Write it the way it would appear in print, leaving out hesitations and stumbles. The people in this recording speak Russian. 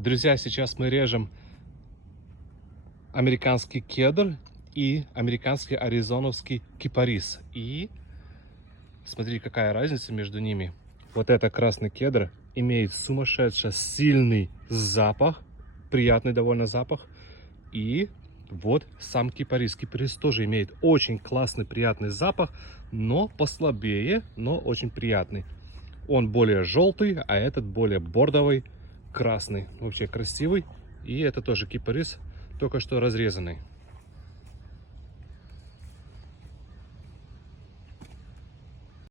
Друзья, сейчас мы режем американский кедр и американский аризоновский кипарис. И смотрите, какая разница между ними. Вот это красный кедр имеет сумасшедший сильный запах, приятный довольно запах. И вот сам кипарис. Кипарис тоже имеет очень классный, приятный запах, но послабее, но очень приятный. Он более желтый, а этот более бордовый, красный. Вообще красивый. И это тоже кипарис, только что разрезанный.